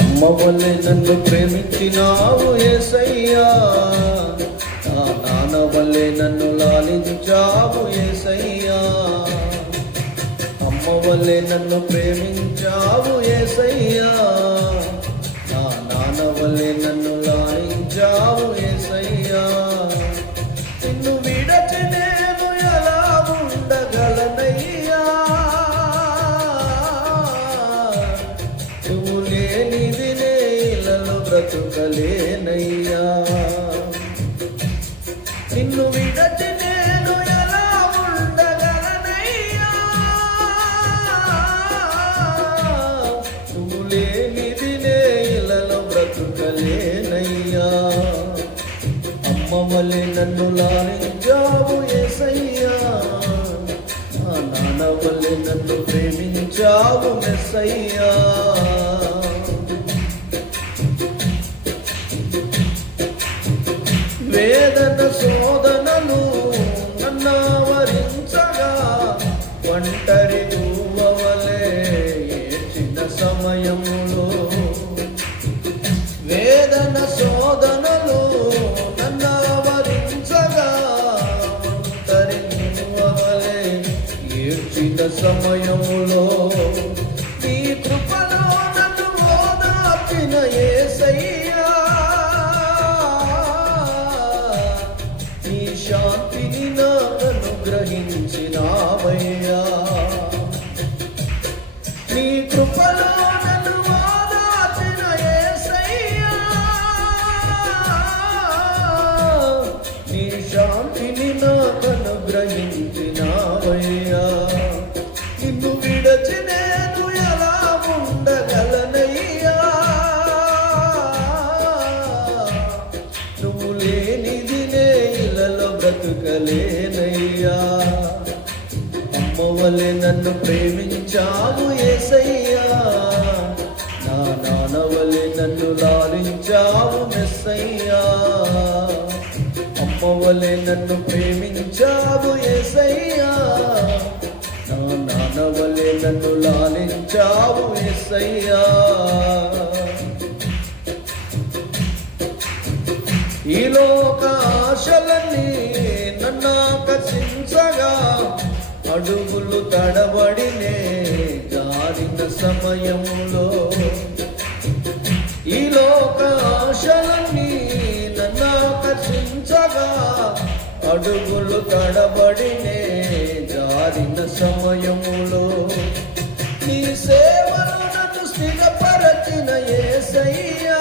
అమ్మ వల్లే నన్ను ప్రేమించినావు యేసయ్యా, నా నాన్న వల్లే నన్ను లాలించావు యేసయ్యా. అమ్మ వల్లే నన్ను ప్రేమించావు యేసయ్యా, నా నాన్న వల్లే నన్ను లాలించావు యేసయ్యా. నిన్ను విడచి నేను ఎలా ఉండగలనయ్యా, నువ్వు లేనిది నేలలో బ్రతుకలేనయ్యా. నిన్ను విడచి నేను ఎలా ఉండగలనయ్యా, నువ్వు లేనిది నేలలో బ్రతుకలేనయ్యా. అమ్మ వల్లే నన్ను లాలించావు యేసయ్యా, నా నాన్న వల్లే నన్ను ప్రేమించావు మెస్సయ్యా. వేదన శోధనలు నన్నావరించగా, ఒంటరి గువ్వవలే ఏడ్చిన సమయములో. వేదన శోధనలు నన్నావరించగా, ఒంటరి గువ్వవలే ఏడ్చిన సమయములో. నీ కృపలో నన్ను ఓదార్చిన యేసయ్యా, నీ శాంతిని నాకు అనుగ్రహించినావయ్యా. నీ కృపలో నన్ను ఓదార్చిన యేసయ్యా, నీ శాంతిని నాకు అనుగ్రహించినావయ్యా. నిన్ను విడచి నేను ఎలా ఉండగలనయ్యా, నువ్వు లేనిది నేలలో బ్రతుకలేనయ్యా. అమ్మ వల్లే నన్ను ప్రేమించావు యేసయ్యా, నా నాన్న వల్లే నన్ను లాలించావు మెస్సయ్యా. అమ్మ వల్లే నన్ను ప్రేమించావు యేసయ్యా, నా నాన్న వల్లే నన్ను లాలించావు యేసయ్యా. ఈ లోక ఆశలన్నీ నన్నాకర్షించగా, అడుగులు తడబడినే జారిన సమయములో. ఈ లోక ఆశలన్నీ నన్నాకర్షించగా, అడుగులు తడబడినే జారిన సమయములో. నీ సేవలో నన్ను స్థిరపరచిన యేసయ్యా,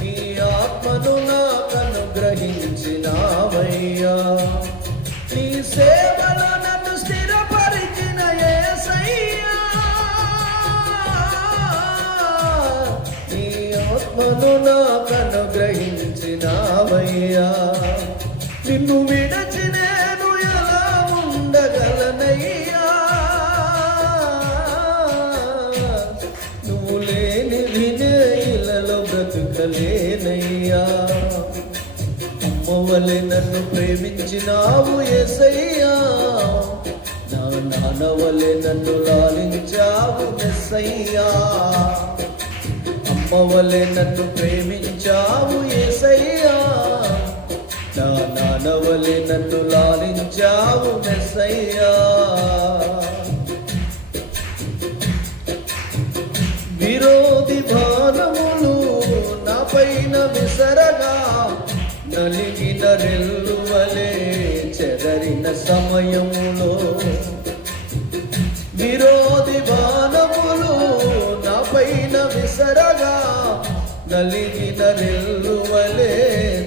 నీ ఆత్మను నాకు అనుగ్రహించినావయ్యా. నీ సేవలో నన్ను స్థిరపరిచిన యేసయ్యా, నీ ఆత్మను నాకు అనుగ్రహించినావయ్యా. నిన్ను విడచి నేను ఎలా ఉండగలనయ్యా, నువ్వు లేనిది నేలలో బ్రతుకలేనయ్యా. అమ్మ వల్లే నన్ను ప్రేమించినావు యేసయ్యా, నా నాన్న వల్లే నన్ను లాలించావు మెస్సయ్యా. అమ్మ వల్లే నన్ను ప్రేమించావు యేసయ్యా, నా నాన్న వల్లే నన్ను లాలించావు మెస్సయ్యా. విరోధి బాణములు నా పైన విసరగా, నలిగిన రెల్లువలే చెదరిన సమయములో. విరోధి బాణములు నా పైన విసరగా, నలిగిన రెల్లువలే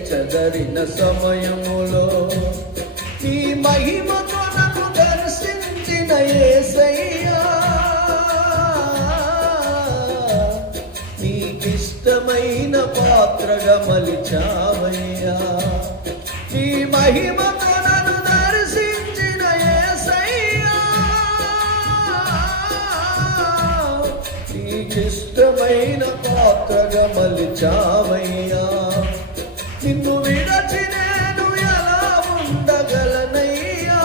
చెదరిన సమయములో. ఈ మహిమతో నన్ను దర్శించిన యేసయ్యా, నీకిష్టమైన పాత్రగా మలిచావయ్యా. ఈ మహిమతో నన్ను దర్శించిన యేసయ్యా, నీకిష్టమైన పాత్రగా మలిచావయ్యా. నిన్ను విడచి నేను ఎలా ఉండగలనయ్యా,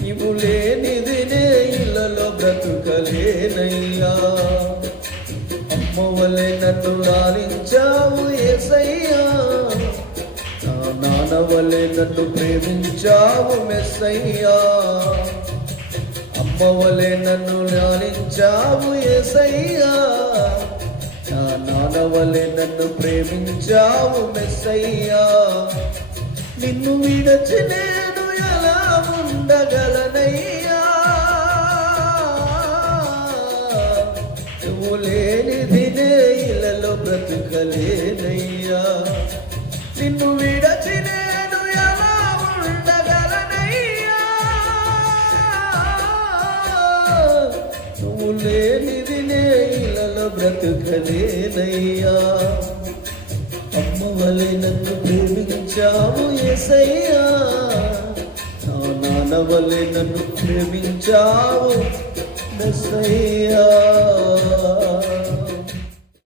నీవు నువ్వు లేనిది నే ఇళ్ళలో బ్రతుకలేనయ్యా. అమ్మ వలె నన్ను లాలించావు యేసయ్యా, నా నాన్న వలె నన్ను ప్రేమించావు మెస్సయ్యా. అమ్మ వలె నన్ను లాలించావు యేసయ్యా, నా నాన్న వలె నన్ను ప్రేమించావు మెస్సయ్యా. నిన్ను విడచి నేను ఎలా ఉండగలనయ్యా, నువ్వు లేనిది నే ఇళ్ళలో బ్రతుకలేనయ్యా. నిన్ను విడచి నేను ఎలా ఉండగలనయ్యా, నువ్వు లేనిది నే ఇళ్ళలో బ్రతుకలేనయ్యా. అమ్మ వలె నన్ను ప్రేమించావు యేసయ్యా, నా నాన్న వలె నన్ను ప్రేమించావు మెస్సయ్యా.